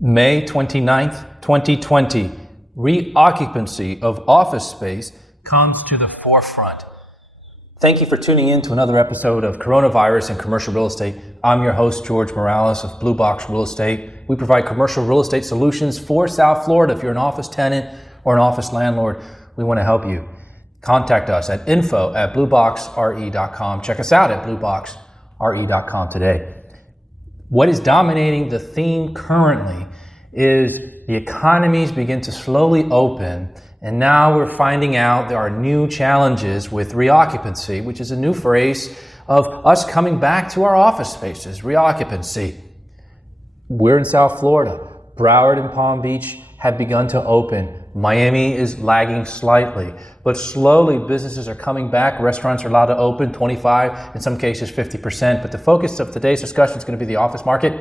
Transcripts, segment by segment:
May 29th, 2020, re-occupancy of office space comes to the forefront. Thank you for tuning in to another episode of Coronavirus and Commercial Real Estate. I'm your host, George Morales of Blue Box Real Estate. We provide commercial real estate solutions for South Florida. If you're an office tenant or an office landlord, we want to help you. Contact us at info@blueboxre.com. Check us out at blueboxre.com today. What is dominating the theme currently is the economies begin to slowly open, and now we're finding out there are new challenges with re-occupancy, which is a new phrase of us coming back to our office spaces, re-occupancy. We're in South Florida. Broward and Palm Beach have begun to open. Miami is lagging slightly, but slowly businesses are coming back. Restaurants are allowed to open 25, in some cases 50%. But the focus of today's discussion is going to be the office market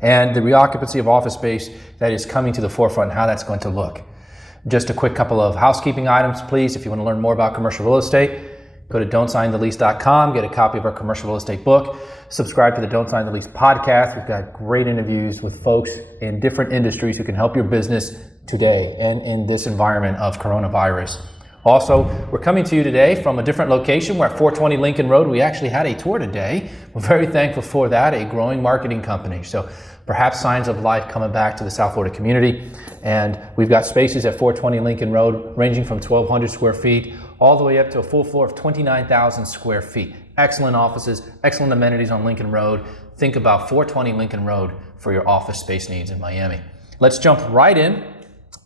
and the reoccupancy of office space that is coming to the forefront and how that's going to look. Just a quick couple of housekeeping items, please. If you want to learn more about commercial real estate, go to don'tsignthelease.com, get a copy of our commercial real estate book, subscribe to the Don't Sign the Lease podcast. We've got great interviews with folks in different industries who can help your business today and in this environment of coronavirus. Also, we're coming to you today from a different location. We're at 420 Lincoln Road. We actually had a tour today. We're very thankful for that, a growing marketing company. So perhaps signs of life coming back to the South Florida community. And we've got spaces at 420 Lincoln Road ranging from 1,200 square feet all the way up to a full floor of 29,000 square feet. Excellent offices, excellent amenities on Lincoln Road. Think about 420 Lincoln Road for your office space needs in Miami. Let's jump right in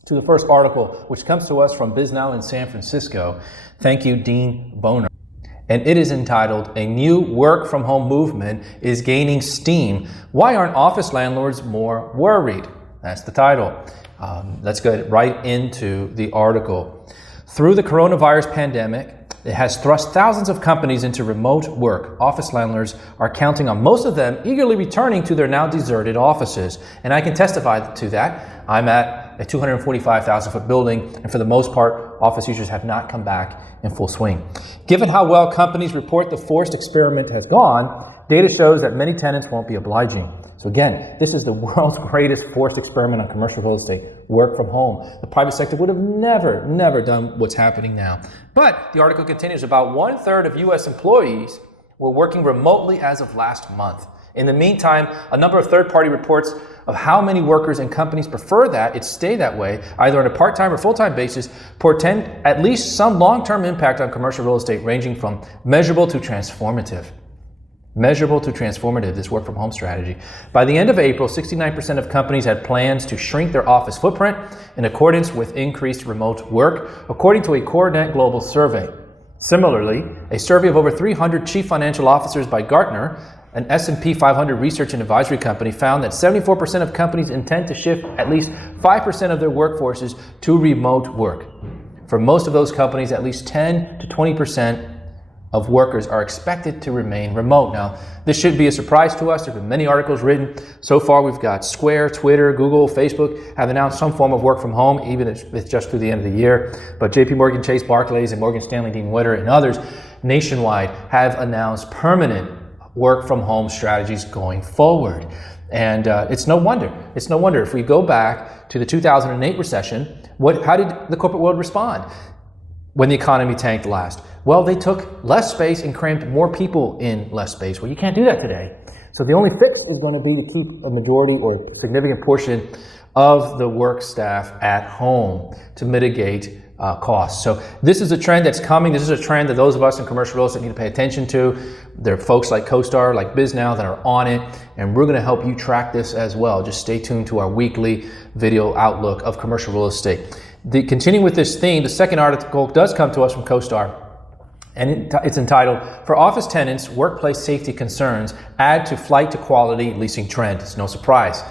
to the first article, which comes to us from BizNow in San Francisco. Thank you, Dean Boner. And it is entitled, "A New Work From Home Movement is Gaining Steam. Why Aren't Office Landlords More Worried?" That's the title. Let's get right into the article. Through the coronavirus pandemic, it has thrust thousands of companies into remote work. Office landlords are counting on most of them eagerly returning to their now deserted offices. And I can testify to that. I'm at a 245,000 foot building, and for the most part, office users have not come back in full swing. Given how well companies report the forced experiment has gone, data shows that many tenants won't be obliging. So again, this is the world's greatest forced experiment on commercial real estate, work from home. The private sector would have never done what's happening now. But the article continues, about 1/3 of US employees were working remotely as of last month. In the meantime, a number of third-party reports of how many workers and companies prefer that it stay that way, either on a part-time or full-time basis, portend at least some long-term impact on commercial real estate, ranging from measurable to transformative. Measurable to transformative, this work from home strategy. By the end of April, 69% of companies had plans to shrink their office footprint in accordance with increased remote work, according to a CoreNet Global survey. Similarly, a survey of over 300 chief financial officers by Gartner, an S&P 500 research and advisory company, found that 74% of companies intend to shift at least 5% of their workforces to remote work. For most of those companies, at least 10 to 20% of workers are expected to remain remote. Now, this should be a surprise to us. There have been many articles written. So far, we've got Square, Twitter, Google, Facebook have announced some form of work from home, even if it's just through the end of the year. But JP Morgan Chase, Barclays, and Morgan Stanley, Dean Witter, and others nationwide have announced permanent work from home strategies going forward. And it's no wonder. It's no wonder. If we go back to the 2008 recession, how did the corporate world respond when the economy tanked last? Well, they took less space and crammed more people in less space. Well, you can't do that today. So the only fix is going to be to keep a majority or a significant portion of the work staff at home to mitigate costs. So this is a trend that's coming. This is a trend that those of us in commercial real estate need to pay attention to. There are folks like CoStar, like BizNow that are on it, and we're going to help you track this as well. Just stay tuned to our weekly video outlook of commercial real estate. Continuing with this theme, the second article does come to us from CoStar, and it's entitled, "For Office Tenants, Workplace Safety Concerns Add to Flight to Quality Leasing Trend." It's no surprise.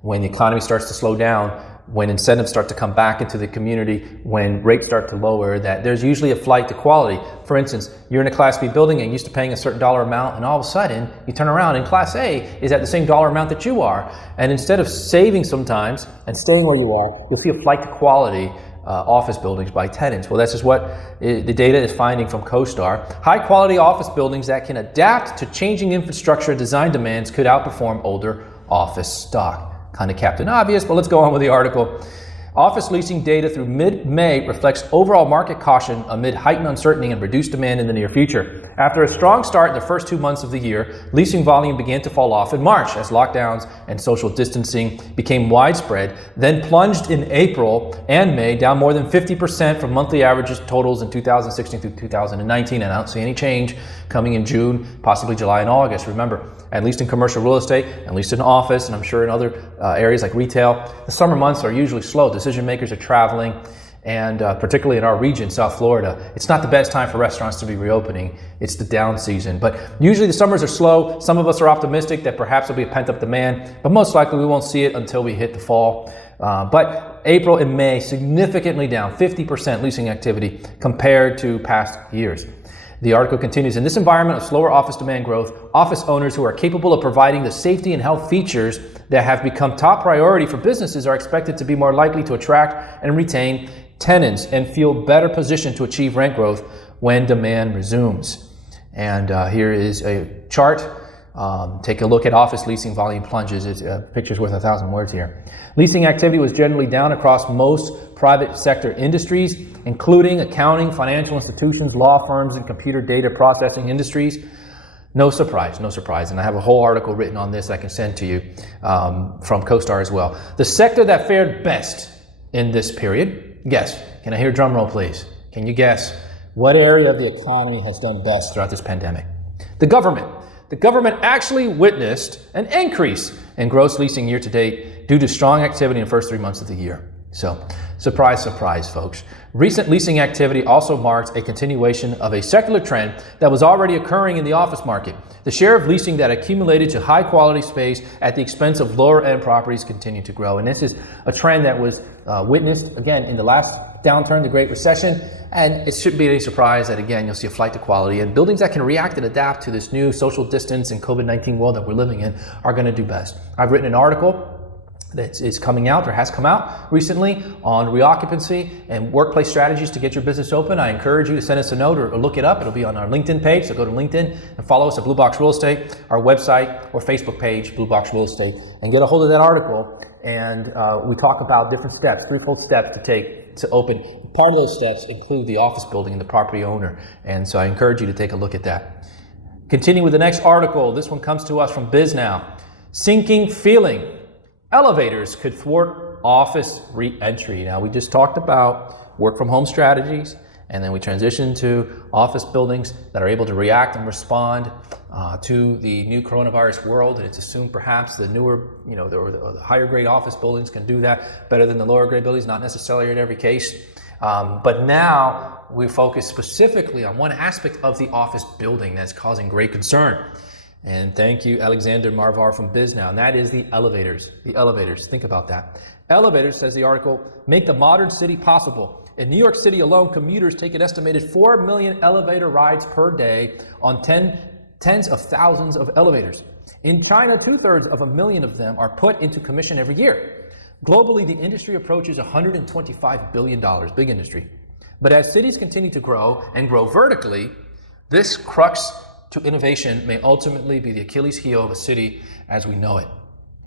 When the economy starts to slow down, when incentives start to come back into the community, when rates start to lower, that there's usually a flight to quality. For instance, you're in a Class B building and used to paying a certain dollar amount, and all of a sudden you turn around and Class A is at the same dollar amount that you are. And instead of saving sometimes and staying where you are, you'll see a flight to quality office buildings by tenants. Well, that's just what the data is finding from CoStar. High quality office buildings that can adapt to changing infrastructure design demands could outperform older office stock. Kind of Captain Obvious, but let's go on with the article. Office leasing data through mid-May reflects overall market caution amid heightened uncertainty and reduced demand in the near future. After a strong start in the first 2 months of the year, leasing volume began to fall off in March as lockdowns and social distancing became widespread, then plunged in April and May, down more than 50% from monthly averages totals in 2016 through 2019. And I don't see any change coming in June, possibly July and August. Remember, at least in commercial real estate, at least in office, and I'm sure in other areas like retail, the summer months are usually slow. Decision makers are traveling, and particularly in our region, South Florida, it's not the best time for restaurants to be reopening. It's the down season. But usually the summers are slow. Some of us are optimistic that perhaps there'll be a pent-up demand, but most likely we won't see it until we hit the fall. But April and May, significantly down, 50% leasing activity compared to past years. The article continues, in this environment of slower office demand growth, office owners who are capable of providing the safety and health features that have become top priority for businesses are expected to be more likely to attract and retain tenants and feel better positioned to achieve rent growth when demand resumes. And here is a chart. Take a look at office leasing volume plunges. It's picture's worth 1,000 words here. Leasing activity was generally down across most private sector industries, including accounting, financial institutions, law firms, and computer data processing industries. No surprise. And I have a whole article written on this I can send to you from CoStar as well. The sector that fared best in this period, guess. Can I hear a drum roll, please? Can you guess what area of the economy has done best throughout this pandemic? The government. The government actually witnessed an increase in gross leasing year to date due to strong activity in the first 3 months of the year. So, surprise, surprise, folks. Recent leasing activity also marks a continuation of a secular trend that was already occurring in the office market. The share of leasing that accumulated to high quality space at the expense of lower end properties continued to grow. And this is a trend that was witnessed again in the last downturn, the Great Recession. And it shouldn't be any surprise that again, you'll see a flight to quality, and buildings that can react and adapt to this new social distance and COVID-19 world that we're living in are going to do best. I've written an article that is coming out or has come out recently on re-occupancy and workplace strategies to get your business open. I encourage you to send us a note or look it up. It'll be on our LinkedIn page. So go to LinkedIn and follow us at Blue Box Real Estate, our website or Facebook page, Blue Box Real Estate, and get a hold of that article. And we talk about different steps, threefold steps to take to open. Part of those steps include the office building and the property owner. And so I encourage you to take a look at that. Continue with the next article. This one comes to us from BizNow. Sinking feeling. Elevators could thwart office re-entry. Now, we just talked about work from home strategies, and then we transitioned to office buildings that are able to react and respond to the new coronavirus world. And it's assumed perhaps the newer, the higher grade office buildings can do that better than the lower grade buildings, not necessarily in every case. But now we focus specifically on one aspect of the office building that's causing great concern. And thank you, Alexander Marvar from BizNow. And that is the elevators. The elevators. Think about that. Elevators, says the article, make the modern city possible. In New York City alone, commuters take an estimated 4 million elevator rides per day on tens of thousands of elevators. In China, 2/3 of a million of them are put into commission every year. Globally, the industry approaches $125 billion. Big industry. But as cities continue to grow and grow vertically, this crux to innovation may ultimately be the Achilles heel of a city as we know it.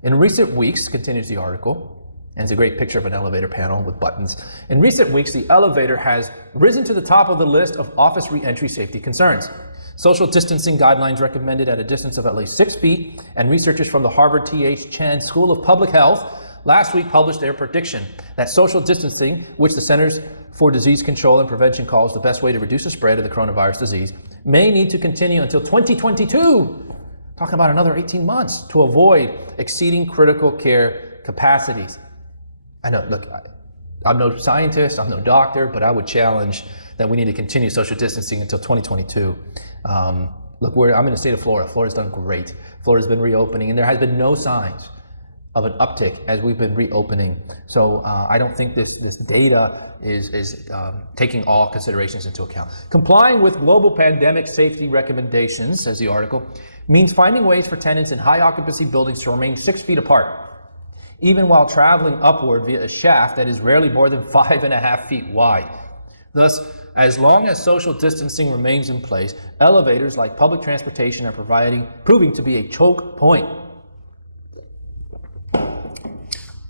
In recent weeks, continues the article, and it's a great picture of an elevator panel with buttons. In recent weeks, the elevator has risen to the top of the list of office re-entry safety concerns. Social distancing guidelines recommended at a distance of at least 6 feet, and researchers from the Harvard T.H. Chan School of Public Health last week published their prediction that social distancing, which the Centers for Disease Control and Prevention calls the best way to reduce the spread of the coronavirus disease, may need to continue until 2022, talking about another 18 months, to avoid exceeding critical care capacities. I know, look, I'm no scientist, I'm no doctor, but I would challenge that we need to continue social distancing until 2022. Look, I'm in the state of Florida. Florida's done great. Florida's been reopening, and there has been no signs of an uptick as we've been reopening. So I don't think this data is taking all considerations into account. Complying with global pandemic safety recommendations, says the article, means finding ways for tenants in high occupancy buildings to remain 6 feet apart, even while traveling upward via a shaft that is rarely more than 5.5 feet wide. Thus, as long as social distancing remains in place, elevators like public transportation are proving to be a choke point.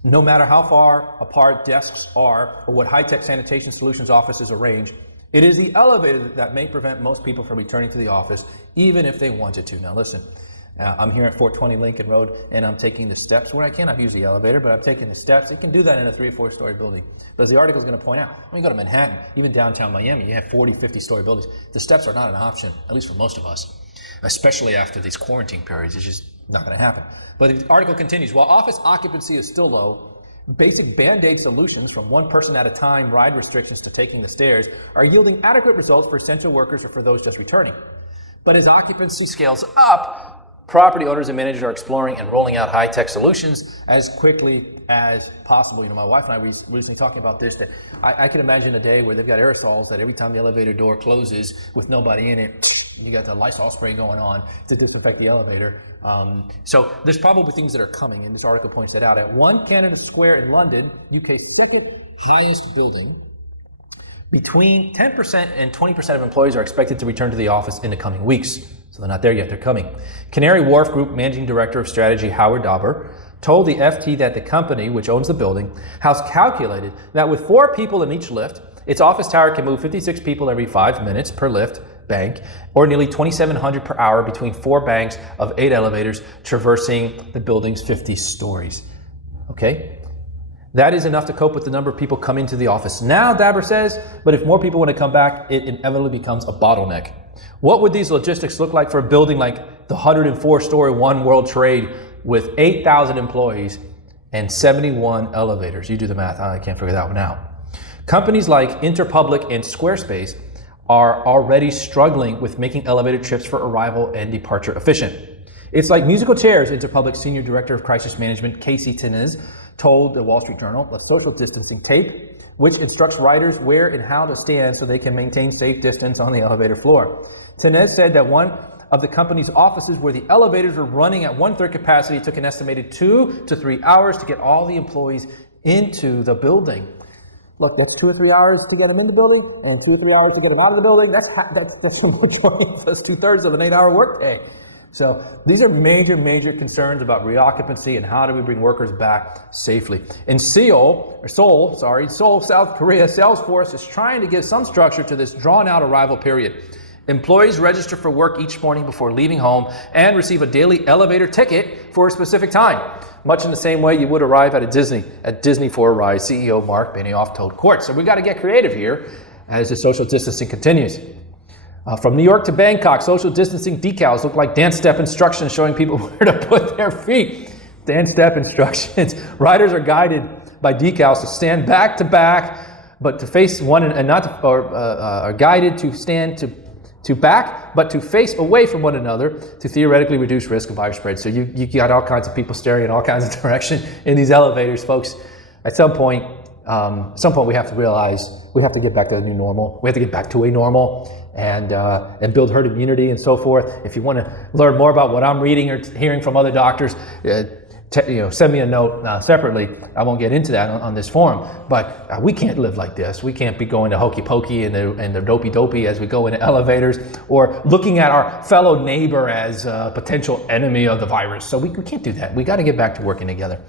No matter how far apart desks are or what high-tech sanitation solutions offices arrange, it is the elevator that may prevent most people from returning to the office, even if they wanted to. Now listen, I'm here at 420 Lincoln Road and I'm taking the steps where I can. I've used the elevator, but I'm taking the steps. You can do that in a 3 or 4 story building. But as the article is going to point out, when you go to Manhattan, even downtown Miami, you have 40, 50 story buildings. The steps are not an option, at least for most of us, especially after these quarantine periods. It's just not going to happen. But the article continues, while office occupancy is still low, basic Band-Aid solutions from one person at a time, ride restrictions to taking the stairs are yielding adequate results for essential workers or for those just returning. But as occupancy scales up, property owners and managers are exploring and rolling out high-tech solutions as quickly as possible. You know, my wife and I recently talking about this, that I can imagine a day where they've got aerosols that every time the elevator door closes with nobody in it, you got the Lysol spray going on to disinfect the elevator. So there's probably things that are coming, and this article points that out. At 1 Canada Square in London, UK's second highest building, between 10% and 20% of employees are expected to return to the office in the coming weeks. So they're not there yet, they're coming. Canary Wharf Group Managing Director of Strategy Howard Dauber told the FT that the company, which owns the building, has calculated that with 4 people in each lift, its office tower can move 56 people every 5 minutes per lift bank, or nearly 2,700 per hour between 4 banks of 8 elevators traversing the building's 50 stories. Okay? That is enough to cope with the number of people coming to the office now, Dauber says, but if more people want to come back, it inevitably becomes a bottleneck. What would these logistics look like for a building like the 104-story One World Trade with 8,000 employees and 71 elevators? You do the math. I can't figure that one out. Companies like Interpublic and Squarespace are already struggling with making elevator trips for arrival and departure efficient. It's like musical chairs, Interpublic Senior Director of Crisis Management Casey Tinez told the Wall Street Journal, of social distancing tape, which instructs riders where and how to stand so they can maintain safe distance on the elevator floor. Tinez said that one of the company's offices where the elevators were running at 1/3 capacity took an estimated 2 to 3 hours to get all the employees into the building. Look, that's 2 or 3 hours to get them in the building and 2 or 3 hours to get them out of the building. That's the majority of us, 2/3 of an 8-hour workday. So these are major concerns about reoccupancy and how do we bring workers back safely. In Seoul, South Korea, Salesforce is trying to give some structure to this drawn-out arrival period. Employees register for work each morning before leaving home and receive a daily elevator ticket for a specific time, much in the same way you would arrive at Disney for a ride, CEO Mark Benioff told Court. So we've got to get creative here as the social distancing continues. From New York to Bangkok, social distancing decals look like dance step instructions showing people where to put their feet. Dance step instructions. Riders are guided by decals to stand back to back, but to face one and not to, are guided to stand to back, but to face away from one another to theoretically reduce risk of virus spread. So you got all kinds of people staring in all kinds of directions in these elevators, folks. At some point we have to realize we have to get back to a new normal. We have to get back to a normal and build herd immunity and so forth. If you want to learn more about what I'm reading or hearing from other doctors, send me a note separately. I won't get into that on this forum, but we can't live like this. We can't be going to hokey pokey and the dopey as we go into elevators, or looking at our fellow neighbor as a potential enemy of the virus. So we can't do that. We got to get back to working together.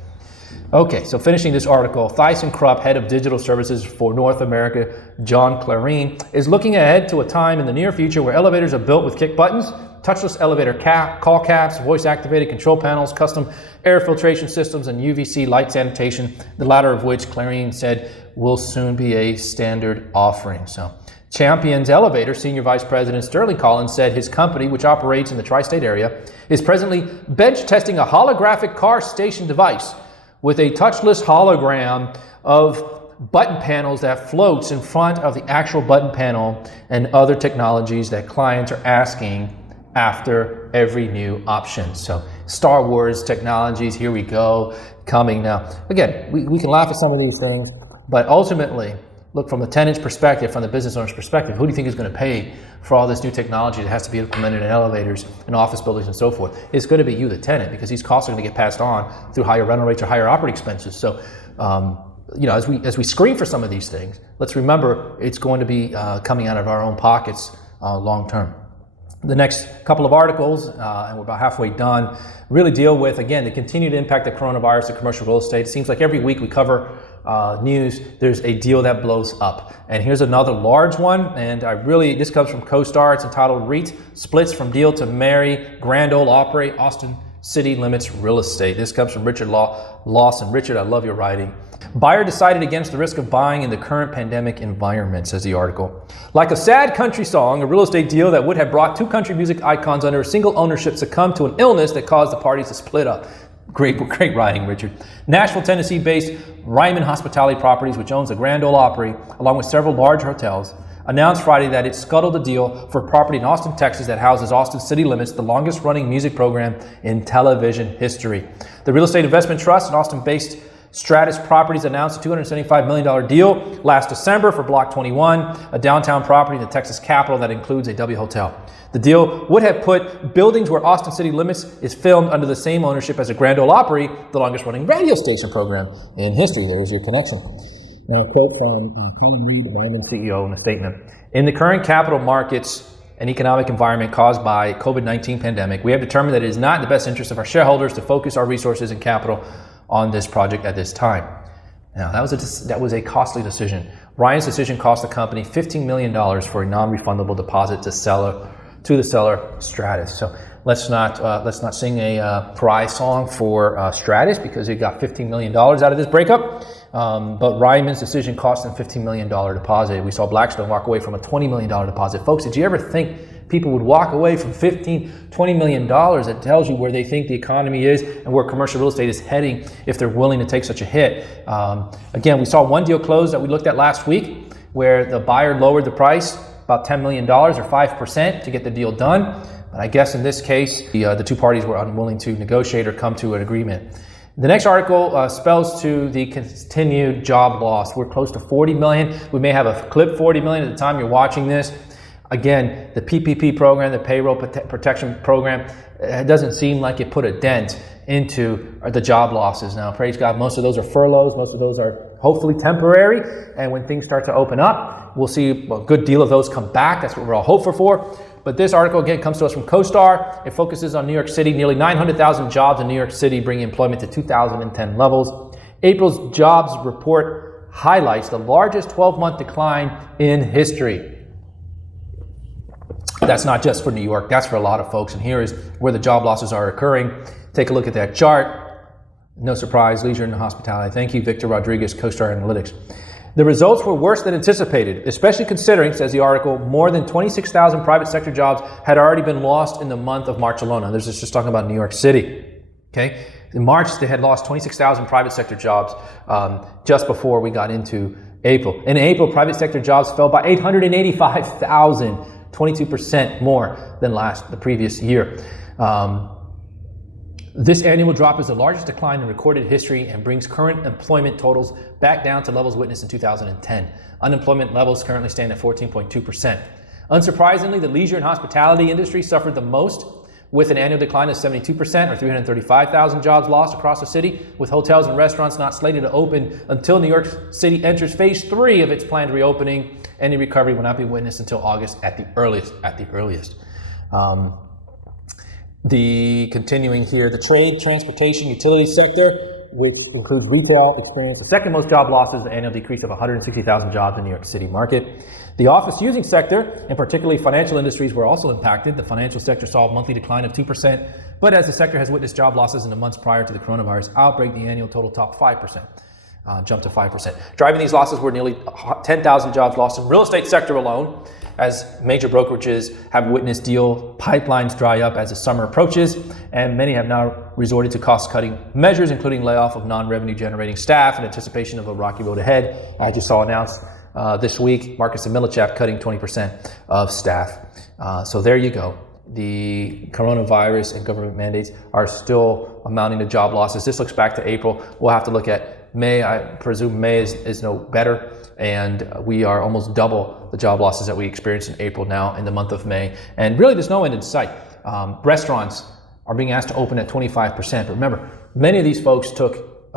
Okay, so finishing this article, ThyssenKrupp, head of digital services for North America, John Clarine, is looking ahead to a time in the near future where elevators are built with kick buttons, touchless elevator call caps, voice-activated control panels, custom air filtration systems, and UVC light sanitation, the latter of which Clarine said will soon be a standard offering. So, Champion's Elevator Senior Vice President Sterling Collins said his company, which operates in the tri-state area, is presently bench testing a holographic car station device with a touchless hologram of button panels that floats in front of the actual button panel and other technologies that clients are asking after every new option. So Star Wars technologies, here we go, coming now. Again, we can laugh at some of these things, but ultimately, look, from the tenant's perspective, from the business owner's perspective, who do you think is going to pay for all this new technology that has to be implemented in elevators and office buildings and so forth? It's going to be you, the tenant, because these costs are going to get passed on through higher rental rates or higher operating expenses. So, as we screen for some of these things, let's remember it's going to be coming out of our own pockets long term. The next couple of articles, and we're about halfway done, really deal with, again, the continued impact of coronavirus to commercial real estate. It seems like every week we cover news, there's a deal that blows up. And here's another large one, and this comes from CoStar. It's entitled REIT Splits from Deal to Marry Grand Ole Opry Austin City Limits Real Estate. This comes from Richard Lawson. Richard, I love your writing. Buyer decided against the risk of buying in the current pandemic environment, says the article. Like a sad country song, a real estate deal that would have brought two country music icons under a single ownership succumbed to an illness that caused the parties to split up. Great writing, Richard. Nashville, Tennessee-based Ryman Hospitality Properties, which owns the Grand Ole Opry, along with several large hotels, announced Friday that it scuttled a deal for property in Austin, Texas that houses Austin City Limits, the longest-running music program in television history. The Real Estate Investment Trust, an Austin-based Stratus Properties, announced a $275 million deal last December for Block 21, a downtown property in the Texas capital that includes a W Hotel. The deal would have put buildings where Austin City Limits is filmed under the same ownership as the Grand Ole Opry, the longest-running radio station program in history. There's your connection. Now, a quote from Colin Reed, Ryman CEO, in a statement. In the current capital markets and economic environment caused by COVID-19 pandemic, we have determined that it is not in the best interest of our shareholders to focus our resources and capital on this project at this time. Now, that was a costly decision. Ryan's decision cost the company $15 million for a non-refundable deposit to the seller, Stratus. So let's not sing a prize song for Stratus because it got $15 million out of this breakup. But Ryman's decision cost them $15 million deposit. We saw Blackstone walk away from a $20 million deposit. Folks, did you ever think people would walk away from $20 million? That tells you where they think the economy is and where commercial real estate is heading if they're willing to take such a hit. Again, we saw one deal close that we looked at last week where the buyer lowered the price about $10 million or 5% to get the deal done. But I guess in this case, the two parties were unwilling to negotiate or come to an agreement. The next article spells to the continued job loss. We're close to 40 million. We may have a clip 40 million at the time you're watching this. Again, the PPP program, the payroll protection program, it doesn't seem like it put a dent into the job losses. Now, praise God, most of those are furloughs. Most of those are hopefully temporary. And when things start to open up, we'll see a good deal of those come back. That's what we're all hopeful for. But this article, again, comes to us from CoStar. It focuses on New York City. Nearly 900,000 jobs in New York City, bringing employment to 2010 levels. April's jobs report highlights the largest 12-month decline in history. That's not just for New York. That's for a lot of folks. And here is where the job losses are occurring. Take a look at that chart. No surprise, leisure and hospitality. Thank you, Victor Rodriguez, CoStar Analytics. The results were worse than anticipated, especially considering, says the article, more than 26,000 private sector jobs had already been lost in the month of March alone. Now, this is just talking about New York City. Okay, in March, they had lost 26,000 private sector jobs just before we got into April. In April, private sector jobs fell by 885,000, 22% more than the previous year. This annual drop is the largest decline in recorded history and brings current employment totals back down to levels witnessed in 2010. Unemployment levels currently stand at 14.2%. Unsurprisingly, the leisure and hospitality industry suffered the most, with an annual decline of 72% or 335,000 jobs lost across the city, with hotels and restaurants not slated to open until New York City enters phase 3 of its planned reopening. Any recovery will not be witnessed until August at the earliest. The continuing here, the trade, transportation, utility sector, which includes retail, experienced the second most job losses, an annual decrease of 160,000 jobs in the New York City market. The office using sector, and particularly financial industries, were also impacted. The financial sector saw a monthly decline of 2%, but as the sector has witnessed job losses in the months prior to the coronavirus outbreak, the annual total topped 5%. Jumped to 5%. Driving these losses were nearly 10,000 jobs lost in real estate sector alone, as major brokerages have witnessed deal pipelines dry up as the summer approaches, and many have now resorted to cost-cutting measures, including layoff of non-revenue generating staff in anticipation of a rocky road ahead. I just saw announced this week, Marcus and Millichap cutting 20% of staff. So there you go. The coronavirus and government mandates are still amounting to job losses. This looks back to April. We'll have to look at May. I presume May is no better, and we are almost double the job losses that we experienced in April now in the month of May. And really, there's no end in sight. Restaurants are being asked to open at 25%. But remember, many of these folks took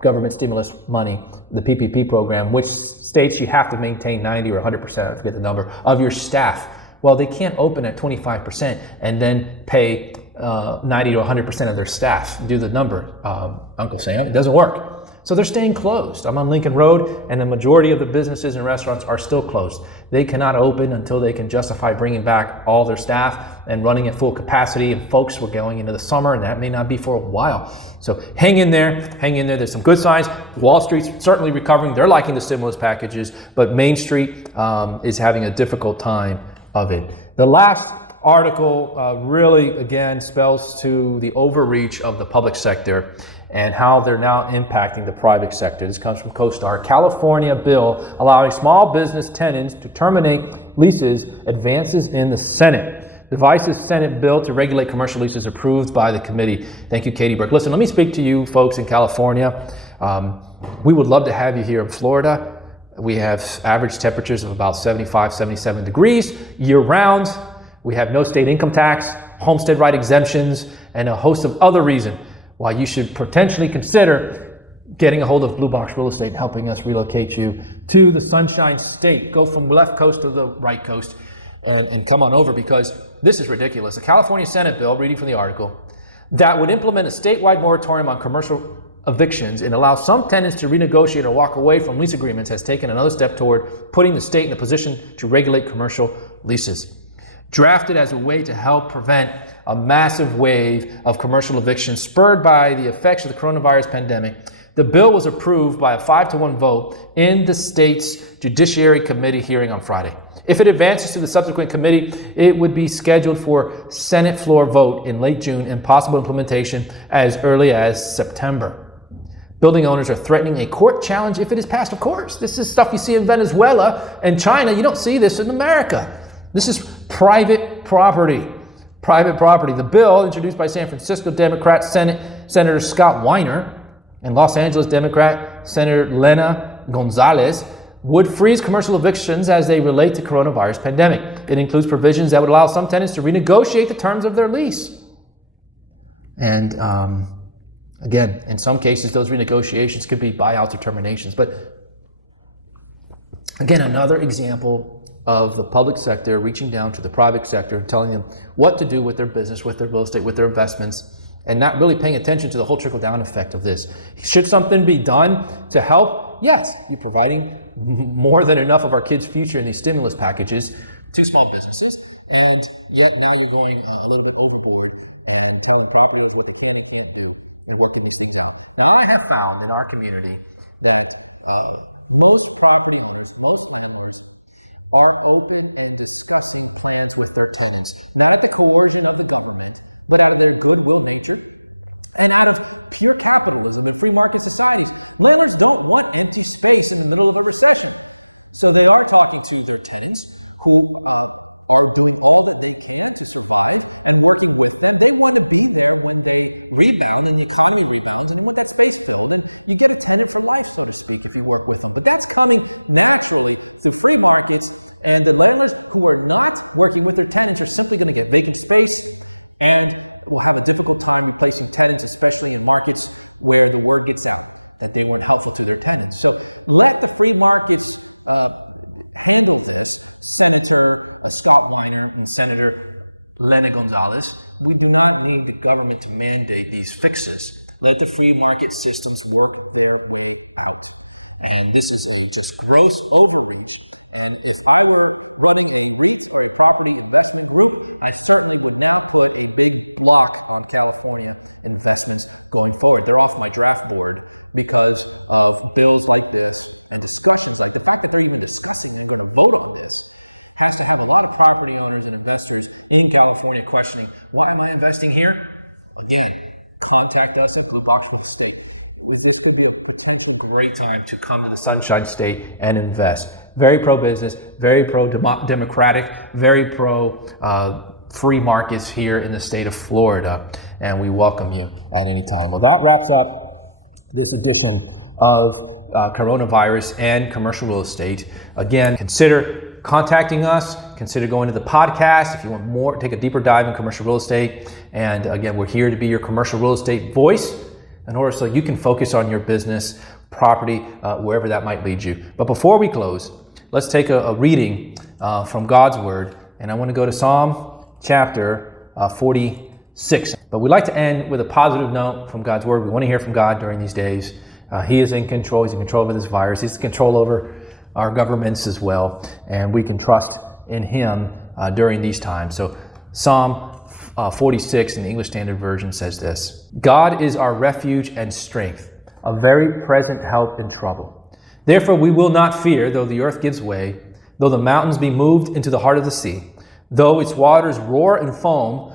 government stimulus money, the PPP program, which states you have to maintain 90 or 100%, I forget the number, of your staff Well, they can't open at 25% and then pay 90 to 100% of their staff. Do the number, Uncle Sam. It doesn't work. So they're staying closed. I'm on Lincoln Road, and the majority of the businesses and restaurants are still closed. They cannot open until they can justify bringing back all their staff and running at full capacity. And folks, we're going into the summer, and that may not be for a while. So hang in there, hang in there. There's some good signs. Wall Street's certainly recovering. They're liking the stimulus packages, but Main Street is having a difficult time of it. The last article really, again, spells to the overreach of the public sector and how they're now impacting the private sector. This comes from CoStar. California bill allowing small business tenants to terminate leases advances in the Senate. Divisive Senate bill to regulate commercial leases approved by the committee. Thank you, Katie Burke. Listen, let me speak to you folks in California. We would love to have you here in Florida. We have average temperatures of about 75, 77 degrees year round. We have no state income tax, homestead right exemptions, and a host of other reasons why you should potentially consider getting a hold of Blue Box Real Estate and helping us relocate you to the Sunshine State. Go from left coast to the right coast and come on over, because this is ridiculous. A California Senate bill, reading from the article, that would implement a statewide moratorium on commercial evictions and allow some tenants to renegotiate or walk away from lease agreements has taken another step toward putting the state in a position to regulate commercial leases. Drafted as a way to help prevent a massive wave of commercial evictions spurred by the effects of the coronavirus pandemic, the bill was approved by a 5-1 vote in the state's Judiciary Committee hearing on Friday. If it advances to the subsequent committee, it would be scheduled for Senate floor vote in late June and possible implementation as early as September. Building owners are threatening a court challenge if it is passed, of course. This is stuff you see in Venezuela and China. You don't see this in America. This is private property. Private property. The bill, introduced by San Francisco Democrat Senator Scott Weiner and Los Angeles Democrat Senator Lena Gonzalez, would freeze commercial evictions as they relate to coronavirus pandemic. It includes provisions that would allow some tenants to renegotiate the terms of their lease. And again, in some cases, those renegotiations could be buyouts or terminations. But again, another example of the public sector reaching down to the private sector and telling them what to do with their business, with their real estate, with their investments, and not really paying attention to the whole trickle-down effect of this. Should something be done to help? Yes, you're providing more than enough of our kids' future in these stimulus packages to small businesses, and yet now you're going a little bit overboard and telling property owners what they can and can't do and working these things out. Now, I have found in our community that most property owners, most landlords, are open and discussing plans with their tenants, not at the coercion of the government, but out of their goodwill nature and out of pure capitalism and free market societies. Landlords don't want empty space in the middle of a recession. So they are talking to their tenants who are doing all that they can to survive and working with them. They want to be there when they rebound and the economy rebounds, and they want that space filled. And you get a tenant for life, so to speak, if you work with them. But that's coming naturally through free markets, and the landlords who are not working with their tenants are simply going to get vacant space and will have a difficult time replacing tenants, especially in markets where the word gets out that they weren't helpful to their tenants. So let the free markets handle this. Senator Scott Weiner and Senator Lena Gonzalez, we do not need the government to mandate these fixes. Let the free market systems work their way out. And this is a just gross overreach. And if I were running a REIT or a property investment group, I certainly would now put a big block on California investments going forward. They're off my draft board because of bills like this and discussions like the fact that they're even discussing and going to vote on this has to have a lot of property owners and investors in California questioning, why am I investing here? Again, contact us at Blue Box Real Estate. This could be a potentially great time to come to the Sunshine State and invest. Very pro-business, very pro-democratic, very pro-free markets here in the state of Florida. And we welcome you at any time. Well, that wraps up this edition of coronavirus and commercial real estate. Again, consider contacting us. Consider going to the podcast if you want more, take a deeper dive in commercial real estate. And again, we're here to be your commercial real estate voice in order so you can focus on your business, property, wherever that might lead you. But before we close, let's take a reading from God's Word And I want to go to Psalm chapter 46. But we like to end with a positive note from God's word. We want to hear from God during these days. He is in control. He's in control over this virus. He's in control over our governments as well. And we can trust in him during these times. So Psalm 46 in the English Standard Version says this: God is our refuge and strength, a very present help in trouble. Therefore we will not fear, though the earth gives way, though the mountains be moved into the heart of the sea, though its waters roar and foam,